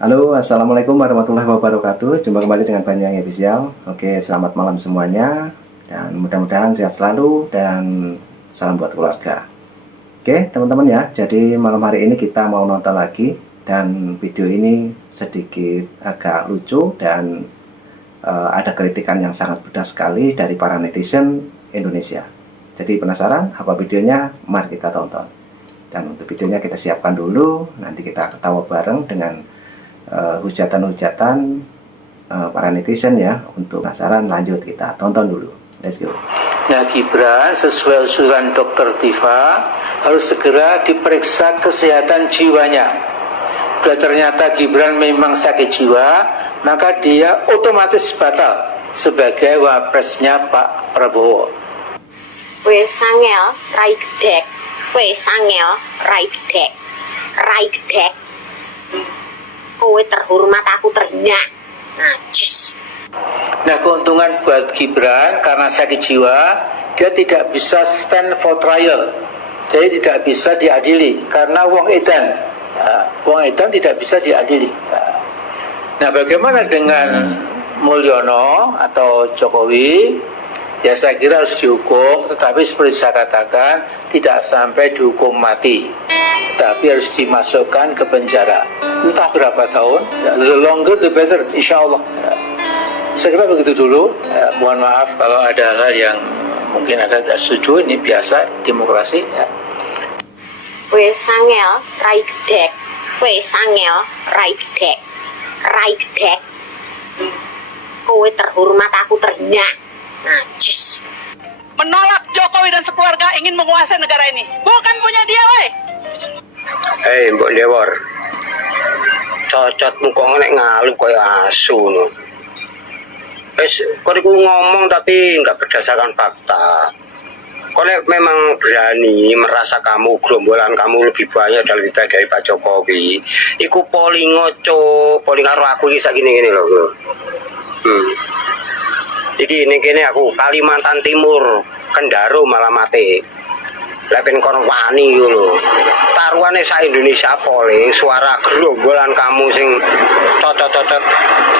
Halo, Assalamualaikum warahmatullahi wabarakatuh. Jumpa kembali dengan Banyang Official. Oke, selamat malam semuanya. Dan mudah-mudahan sehat selalu dan salam buat keluarga. Oke, teman-teman ya. Jadi malam hari ini kita mau nonton lagi. Dan video ini sedikit agak lucu dan ada kritikan yang sangat pedas sekali dari para netizen Indonesia. Jadi penasaran apa videonya? Mari kita tonton. Dan untuk videonya kita siapkan dulu. Nanti kita ketawa bareng dengan hujatan-hujatan para netizen ya. Untuk penasaran, lanjut kita tonton dulu. Let's go. Nah, Gibran sesuai usulan Dr. Diva harus segera diperiksa kesehatan jiwanya. Bila ternyata Gibran memang sakit jiwa, maka dia otomatis batal sebagai wapresnya Pak Prabowo. Wes sangel rai gedek, wes sangel rai gedek, rai gedek. Kowe terhormat, aku terhina. Najis. Nah, keuntungan buat Gibran karena sakit jiwa, dia tidak bisa stand for trial. Jadi tidak bisa diadili karena wong edan. Wong edan tidak bisa diadili. Nah, bagaimana dengan Mulyono atau Jokowi? Ya, saya kira harus dihukum, tetapi seperti saya katakan tidak sampai dihukum mati, tapi harus dimasukkan ke penjara entah berapa tahun, the longer the better, insya Allah. Saya kira begitu dulu. Mohon maaf kalau ada hal yang mungkin ada tidak setuju, ini biasa demokrasi ya. Wes sangel rai gedek, wes sangel rai gedek, rai gedek. Kowe terhormat, aku terhina. Najis. Menolak Jokowi dan sekeluarga ingin menguasai negara ini. Bukan punya dia, woi. Hei, Mbok Dewor. Cocotmu kok nek ngalung koyo asu no. Wis, kok iku ngomong tapi nggak berdasarkan fakta. Kok memang berani merasa kamu gerombolan kamu lebih banyak dan lebih baik dari Pak Jokowi. Iku polingo poling karo aku iki sak gini lho. Iki ini aku Kalimantan Timur, Kendaro malah mati. Lepen kono wani lho. Taruhane sak Indonesia poling suara gerombolan kamu sing cocot-cocot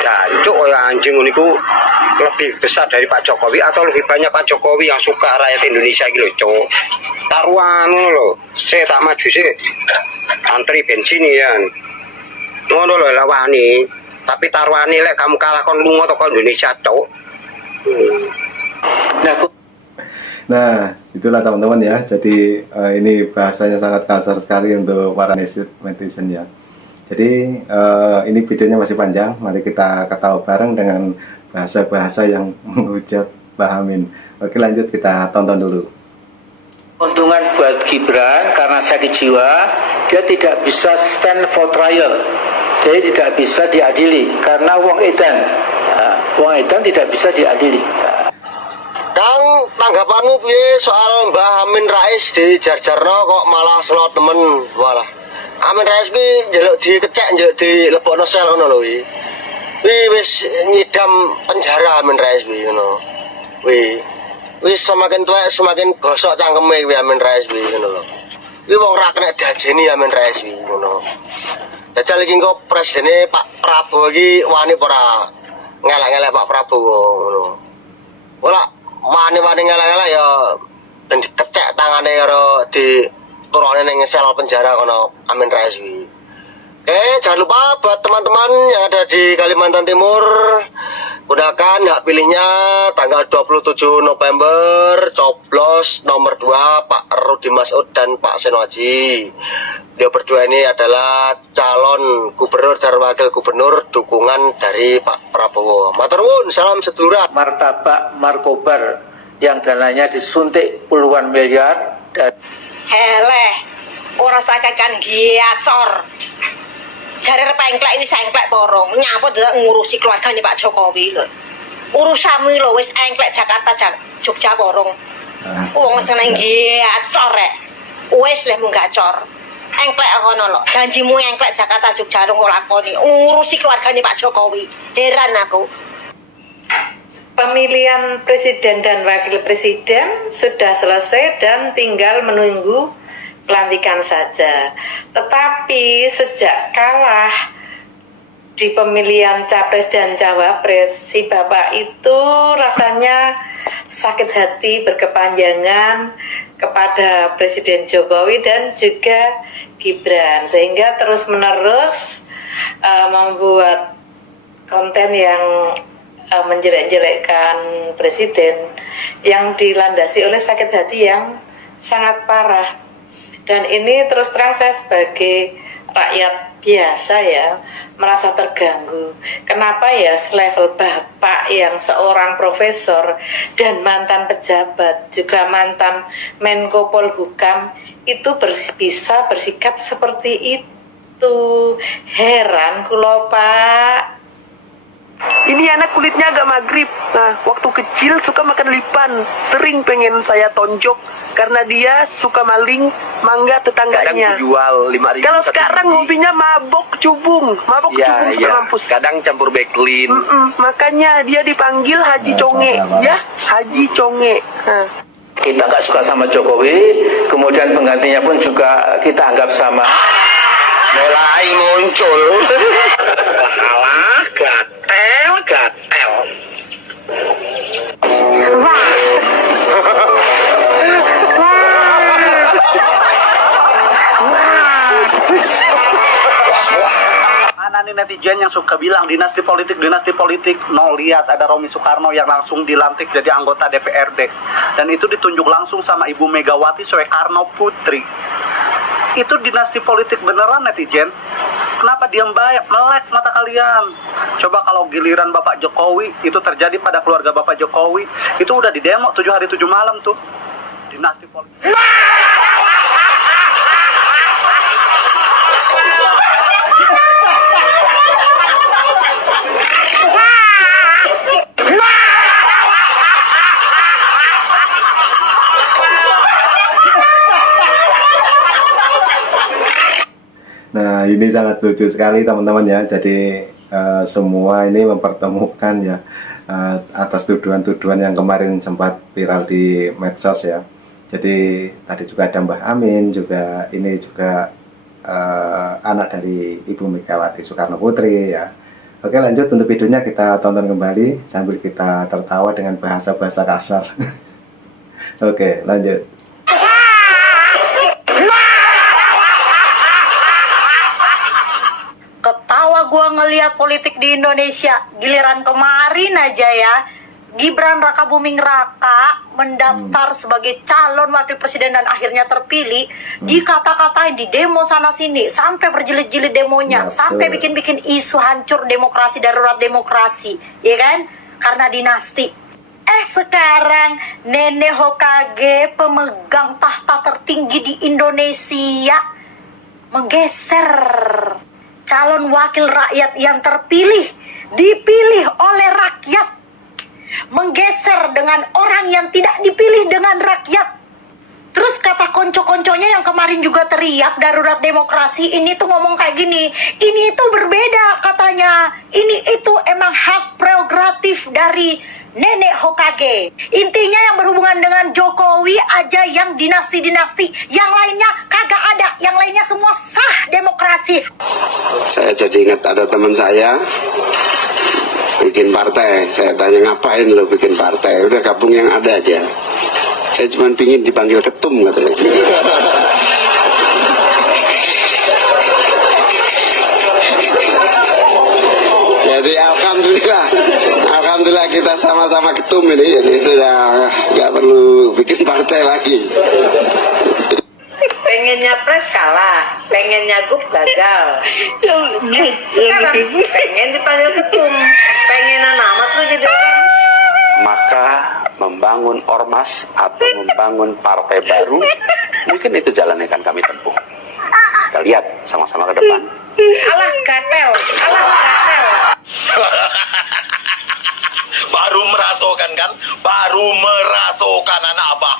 jancuk kaya anjing niku lebih besar dari Pak Jokowi atau lebih banyak Pak Jokowi yang suka rakyat Indonesia iki lho, Cuk. Taruhan ngono lho. Saya tak maju sih. Antri bensin ya. Ngono lho lawani. Tapi taruhane lek kamu kalah kon lunga toko Indonesia, Cuk. Nah, itulah teman-teman ya. Jadi ini bahasanya sangat kasar sekali untuk para netizen ya. Jadi ini videonya masih panjang. Mari kita ketawa bareng dengan bahasa-bahasa yang menghujat Pak Amin. Oke, lanjut kita tonton dulu. Keuntungan buat Gibran karena sakit jiwa, dia tidak bisa stand for trial. Jadi tidak bisa diadili karena wong edan. Wong edan tidak bisa diadili. Kang, tanggapanmu piye soal Mbah Amin Rais di Jarjarno kok malah selot temen walah. Amin Rais ki njaluk dikecek, njaluk dilebokno sel ngono lho iki. Wis nyidam penjara Amin Rais kuwi ngono. Wis semakin tuwek semakin gosok cangkeme kuwi Amin Rais kuwi ngono lho. Kuwi wong ra kena dajeni Amin Rais kuwi ngono. Jajal iki engko presidene Pak Prabowo iki wani ora ngelak-ngelak Pak Prabowo ngono. Wala wani-wani ngelak-ngelak ya dan dikecek tangane karo diturune ning sel penjara kono Amin Rais kuwi. Oke, jangan lupa buat teman-teman yang ada di Kalimantan Timur, gunakan hak pilihnya tanggal 27 November, coblos nomor 2 Pak Rudi Masud dan Pak Seno Aji. Beliau berdua ini adalah calon gubernur dan wakil gubernur dukungan dari Pak Prabowo. Matur nuwun, salam seduluran. Martabak Markobar yang dananya disuntik puluhan miliar dan Heleh, ora sakekan giacor. Jare pengklek wis engklek porong, nyapa delok ngurusi keluargane Pak Jokowi lho. Urusanmu lho wis engklek Jakarta Jogja porong. Wong seneng giacor rek. Wis leh mung gacor. Engklek kono lho. Janjimu engklek Jakarta Jogja rung lakoni. Ngurusi keluargane Pak Jokowi. Heran aku. Pemilihan presiden dan wakil presiden sudah selesai dan tinggal menunggu pelantikan saja. Tetapi sejak kalah di pemilihan capres dan cawapres, si bapak itu rasanya sakit hati berkepanjangan kepada Presiden Jokowi dan juga Gibran, sehingga terus menerus membuat konten yang menjelek-jelekkan presiden yang dilandasi oleh sakit hati yang sangat parah. Dan ini terus terang saya sebagai rakyat biasa ya merasa terganggu. Kenapa ya selevel bapak yang seorang profesor dan mantan pejabat juga mantan Menko Polhukam itu bisa bersikap seperti itu? Heran kulo Pak. Ini anak kulitnya agak maghrib. Nah, waktu kecil suka makan lipan. Sering pengen saya tonjok karena dia suka maling mangga tetangganya. Kadang jual 5.000. Kalau sekarang hobinya mabok cubung Ya, sama mampus. kadang campur backline. Makanya dia dipanggil Haji Conge, ya, Haji Conge. Nah. Kita nggak suka sama Jokowi, kemudian penggantinya pun juga kita anggap sama. Mulai muncul. Alah, gatel. Mana nih netizen yang suka bilang dinasti politik. No, lihat ada Romi Soekarno yang langsung dilantik jadi anggota DPRD. Dan itu ditunjuk langsung sama Ibu Megawati Soekarno Putri. Itu dinasti politik beneran netizen. Kenapa diam baik, melek mata kalian? Coba kalau giliran Bapak Jokowi itu terjadi pada keluarga Bapak Jokowi, itu udah di demo 7 hari 7 malam tuh. Dinasti politik. Nah, ini sangat lucu sekali teman-teman ya. Jadi semua ini mempertemukan ya atas tuduhan-tuduhan yang kemarin sempat viral di medsos ya. Jadi tadi juga ada Mbah Amin, juga ini juga anak dari Ibu Megawati Soekarno Putri ya. Oke, lanjut untuk videonya kita tonton kembali sambil kita tertawa dengan bahasa-bahasa kasar. Oke, lanjut. Ketawa gua ngeliat politik di Indonesia. Giliran kemarin aja ya, Gibran Raka Buming Raka mendaftar sebagai calon wakil presiden dan akhirnya terpilih, dikata-katain di demo sana sini, sampai berjilid-jilid demonya, Betul. sampai bikin-bikin isu hancur demokrasi, darurat demokrasi, ya kan? Karena dinasti. Sekarang Nenek Hokage, pemegang tahta tertinggi di Indonesia, menggeser calon wakil rakyat yang terpilih, dipilih oleh rakyat, menggeser dengan orang yang tidak dipilih dengan rakyat. Terus kata konco-konconya yang kemarin juga teriak darurat demokrasi, ini tuh ngomong kayak gini, ini itu berbeda katanya, ini itu emang hak prerogatif dari Nenek Hokage. Intinya yang berhubungan dengan Jokowi aja yang dinasti-dinasti, yang lainnya kagak ada, yang lainnya semua sah demokrasi. Saya jadi ingat ada teman saya bikin partai. Saya tanya, ngapain lo bikin partai? Udah gabung yang ada aja. Saya cuma pingin dipanggil ketum katanya. Jadi alhamdulillah kita sama-sama ketum ini, jadi sudah nggak perlu bikin partai lagi. Pengen nyapres kalah, pengen nyagup gagal. Sekarang pengen dipanggil ketum, pengenan amat lu jadi orang. Maka membangun ormas atau membangun partai baru, mungkin itu jalan yang akan kami tempuh. Kita lihat sama-sama ke depan. Alah gatel. Baru merasukan kan? Baru merasukan anak abah.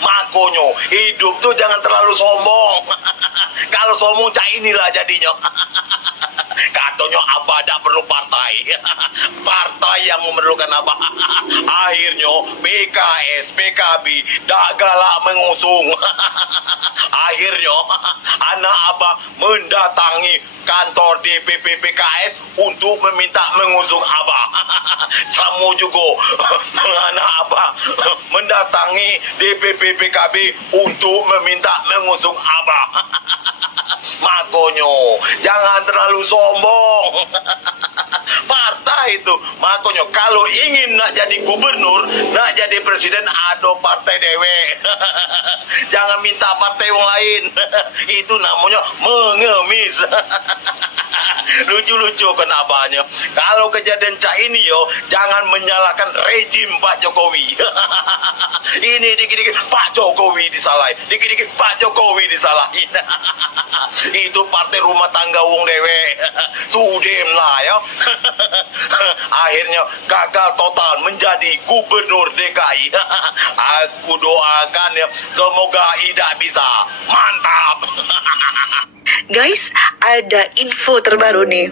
Makonyo, hidup tuh jangan terlalu sombong. Kalau sombong cak inilah jadinya. Katanya Abah tak perlu partai. Partai yang memerlukan Abah. Akhirnya PKS, PKB tak galak mengusung. Akhirnya anak Abah mendatangi kantor DPP PKS untuk meminta mengusung Abah. Sama juga anak Abah mendatangi DPP PKB untuk meminta mengusung Abah. Makanya jangan terlalu sombong. Partai itu, makanya kalau ingin nak jadi gubernur, nak jadi presiden, ada partai dewe. Jangan minta partai yang lain. Itu namanya mengemis. Lucu-lucu kenapanya. Kalau kejadian cak ini yo, jangan menyalahkan rejim Pak Jokowi. Ini dikit-dikit Pak Jokowi disalahin, dikit-dikit Pak Jokowi disalahin. Itu partai rumah tangga wong dewe. Sudem lah ya. Akhirnya gagal total menjadi gubernur DKI. Aku doakan ya, semoga tidak bisa. Mantap. Guys, ada info terbaru nih,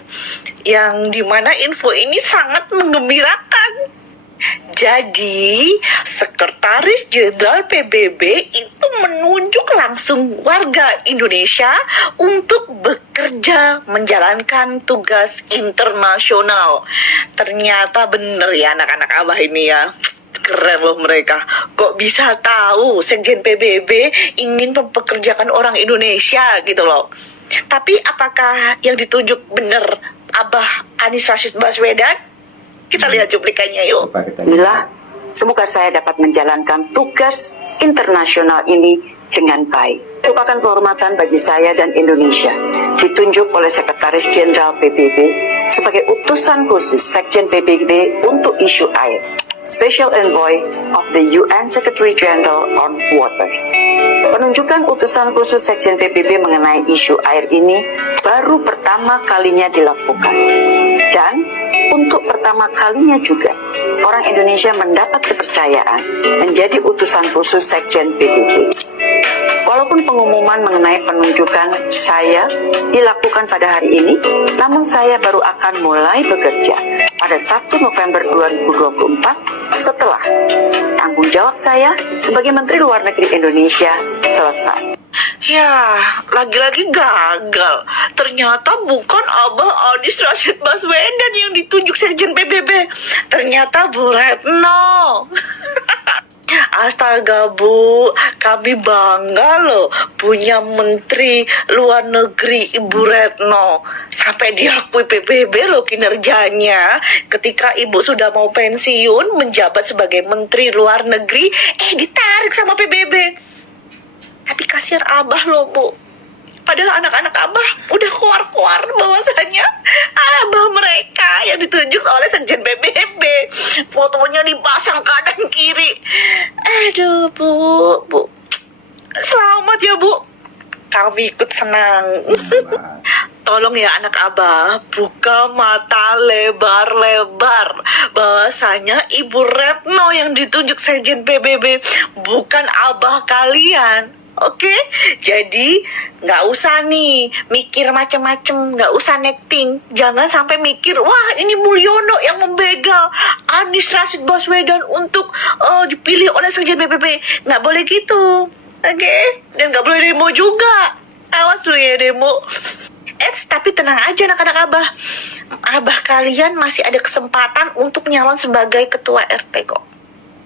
yang dimana info ini sangat menggembirakan. Jadi, Sekretaris Jenderal PBB itu menunjuk langsung warga Indonesia untuk bekerja menjalankan tugas internasional. Ternyata bener ya anak-anak Abah ini ya. Keren loh mereka. Kok bisa tahu Sekjen PBB ingin mempekerjakan orang Indonesia gitu loh. Tapi apakah yang ditunjuk bener Abah Anies Rashid Baswedan? Kita lihat cuplikannya yuk. Bismillah, semoga saya dapat menjalankan tugas internasional ini dengan baik. Merupakan kehormatan bagi saya dan Indonesia ditunjuk oleh Sekretaris Jenderal PBB sebagai utusan khusus Sekjen PBB untuk isu air, Special Envoy of the UN Secretary General on Water. Penunjukan utusan khusus Sekjen PBB mengenai isu air ini baru pertama kalinya dilakukan. Dan untuk pertama kalinya juga, orang Indonesia mendapat kepercayaan menjadi utusan khusus Sekjen PBB. Walaupun pengumuman mengenai penunjukan saya dilakukan pada hari ini, namun saya baru akan mulai bekerja pada 1 November 2024 setelah tanggung jawab saya sebagai Menteri Luar Negeri Indonesia selesai. Ya, lagi-lagi gagal. Ternyata bukan Abah Anies Rashid Baswedan yang ditunjuk Sekjen PBB. Ternyata Bu Retno. Astaga Bu, kami bangga loh punya Menteri Luar Negeri Ibu Retno. Sampai diakui PBB loh kinerjanya. Ketika Ibu sudah mau pensiun menjabat sebagai Menteri Luar Negeri, ditarik sama PBB. Tapi kasihan Abah loh Bu. Padahal anak-anak Abah udah keluar-keluar bahwasanya Abah mereka yang ditunjuk oleh Sekjen PBB. Fotonya dipasang kanan kiri. Aduh Bu. Selamat ya Bu. Kami ikut senang. Tolong ya anak Abah, buka mata lebar-lebar bahwasanya Ibu Retno yang ditunjuk Sekjen PBB, bukan Abah kalian. Oke, jadi nggak usah nih mikir macem-macem, nggak usah netting. Jangan sampai mikir, wah ini Mulyono yang membegal Anies Rashid Baswedan untuk dipilih oleh Sekjen PBB. Nggak boleh gitu, oke? Dan nggak boleh demo juga. Awas lu ya demo. Tapi tenang aja anak-anak Abah. Abah kalian masih ada kesempatan untuk nyalon sebagai ketua RT kok.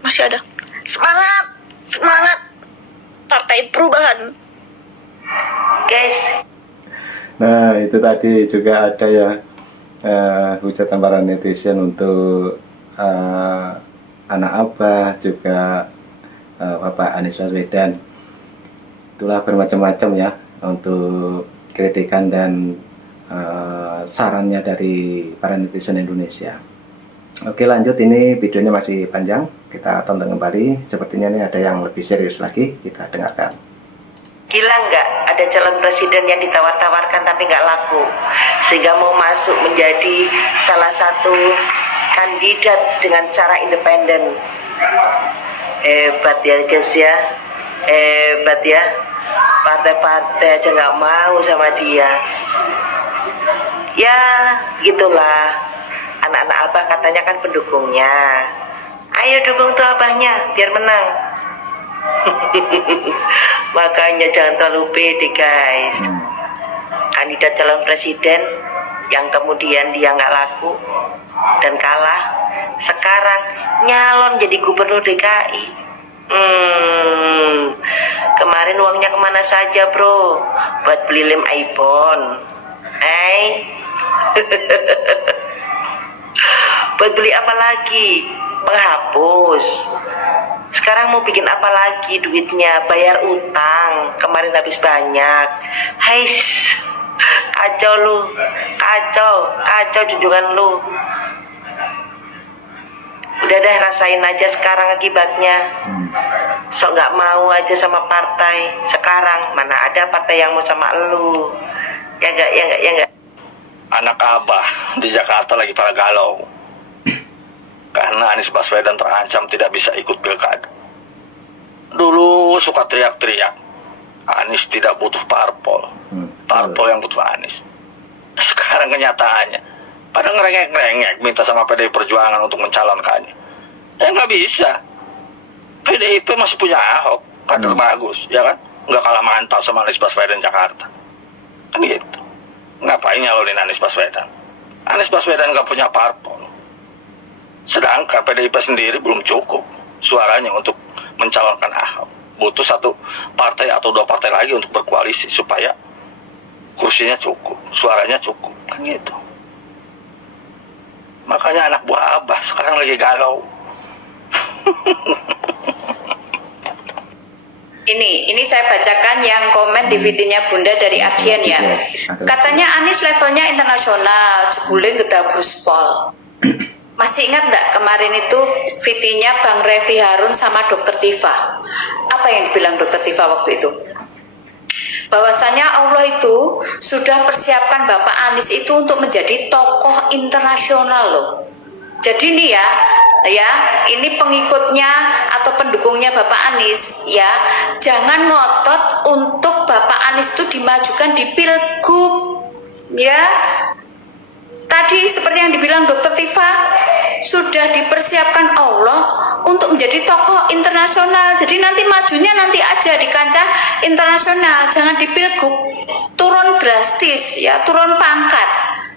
Masih ada. Semangat, semangat. Partai Perubahan. Guys. Nah, itu tadi juga ada ya hujatan para netizen untuk anak Abah, juga Bapak Anies Baswedan. Itulah bermacam-macam ya untuk kritikan dan sarannya dari para netizen Indonesia. Oke, lanjut, ini videonya masih panjang, kita tonton kembali. Sepertinya ini ada yang lebih serius lagi, kita dengarkan. Gila nggak ada calon presiden yang ditawar-tawarkan tapi nggak laku, sehingga mau masuk menjadi salah satu kandidat dengan cara independen. Hebat ya guys ya, hebat ya. Partai-partai aja nggak mau sama dia. Ya, gitulah. Anak-anak abah katanya kan pendukungnya. Ayo dukung tuh abahnya biar menang. Makanya jangan terlalu pede guys. Kandidat calon presiden yang kemudian dia nggak laku dan kalah, sekarang nyalon jadi gubernur DKI. Kemarin uangnya kemana saja bro? Buat beli lem iPhone, buat beli apa lagi? Penghapus. Sekarang mau bikin apa lagi duitnya? Bayar utang. Kemarin habis banyak. Hais, kacau lu, kacau junjungan lu. Udah deh, rasain aja sekarang akibatnya. Sok nggak mau aja sama partai. Sekarang mana ada partai yang mau sama lu? Ya enggak. Anak abah di Jakarta lagi pada galau karena Anies Baswedan terancam tidak bisa ikut pilkada. Dulu suka teriak-teriak Anies tidak butuh parpol, parpol yang butuh Anies. Sekarang kenyataannya pada ngerengek-ngerengek minta sama PDI Perjuangan untuk mencalonkannya. Nggak bisa. PDIP masih punya Ahok, kader bagus, ya kan? Nggak kalah mantap sama Anies Baswedan Jakarta. Kan gitu. Ngapain nyalonin Anies Baswedan? Anies Baswedan nggak punya parpol. Sedangkan PDIP sendiri belum cukup suaranya untuk mencalonkan Ahok. Butuh satu partai atau dua partai lagi untuk berkoalisi supaya kursinya cukup, suaranya cukup, kan gitu. Makanya anak buah abah sekarang lagi galau. Ini saya bacakan yang komen di videonya Bunda dari Adian ya. Katanya Anies levelnya internasional, jebule gedabur spol. Masih ingat nggak kemarin itu videonya Bang Refli Harun sama Dokter Tifa? Apa yang dibilang Dokter Tifa waktu itu? Bahwasanya Allah itu sudah persiapkan Bapak Anies itu untuk menjadi tokoh internasional loh. Jadi nih ya, ini pengikutnya atau pendukungnya Bapak Anies ya, jangan ngotot untuk Bapak Anies itu dimajukan di Pilgub ya. Tadi seperti yang dibilang Dokter Tifa, sudah dipersiapkan Allah untuk menjadi tokoh internasional. Jadi nanti majunya nanti aja di kancah internasional, jangan di Pilgub. Turun drastis ya, turun pangkat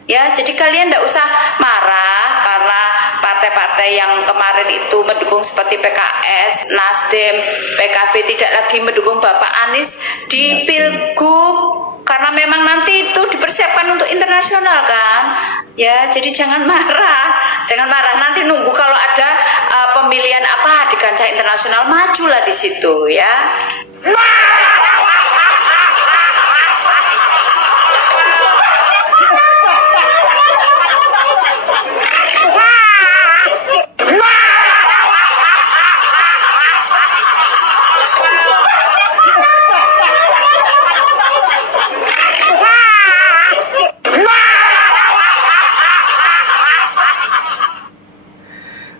ya. Jadi kalian tidak usah marah karena partai-partai yang kemarin itu mendukung seperti PKS, Nasdem, PKB tidak lagi mendukung Bapak Anies di Pilgub. Karena memang nanti itu dipersiapkan untuk internasional kan ya, jadi jangan marah nanti nunggu kalau ada pemilihan apa di kancah internasional, majulah di situ ya.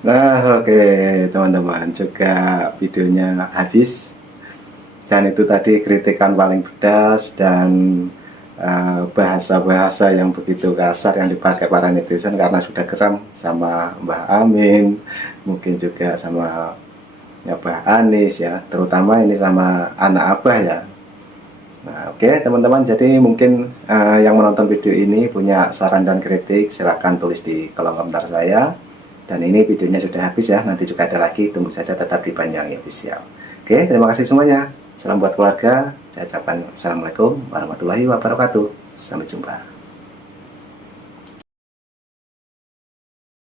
Nah, oke teman-teman, juga videonya habis. Dan itu tadi kritikan paling pedas dan bahasa-bahasa yang begitu kasar yang dipakai para netizen karena sudah geram sama Mbah Amin, mungkin juga sama Mbah Anies ya, terutama ini sama anak abah ya. Nah, oke teman-teman, jadi mungkin yang menonton video ini punya saran dan kritik, silahkan tulis di kolom komentar saya. Dan ini videonya sudah habis ya, nanti juga ada lagi, tunggu saja tetap di Banyuwangi Official. Oke, terima kasih semuanya. Salam buat keluarga. Saya ucapkan Assalamualaikum warahmatullahi wabarakatuh. Sampai jumpa.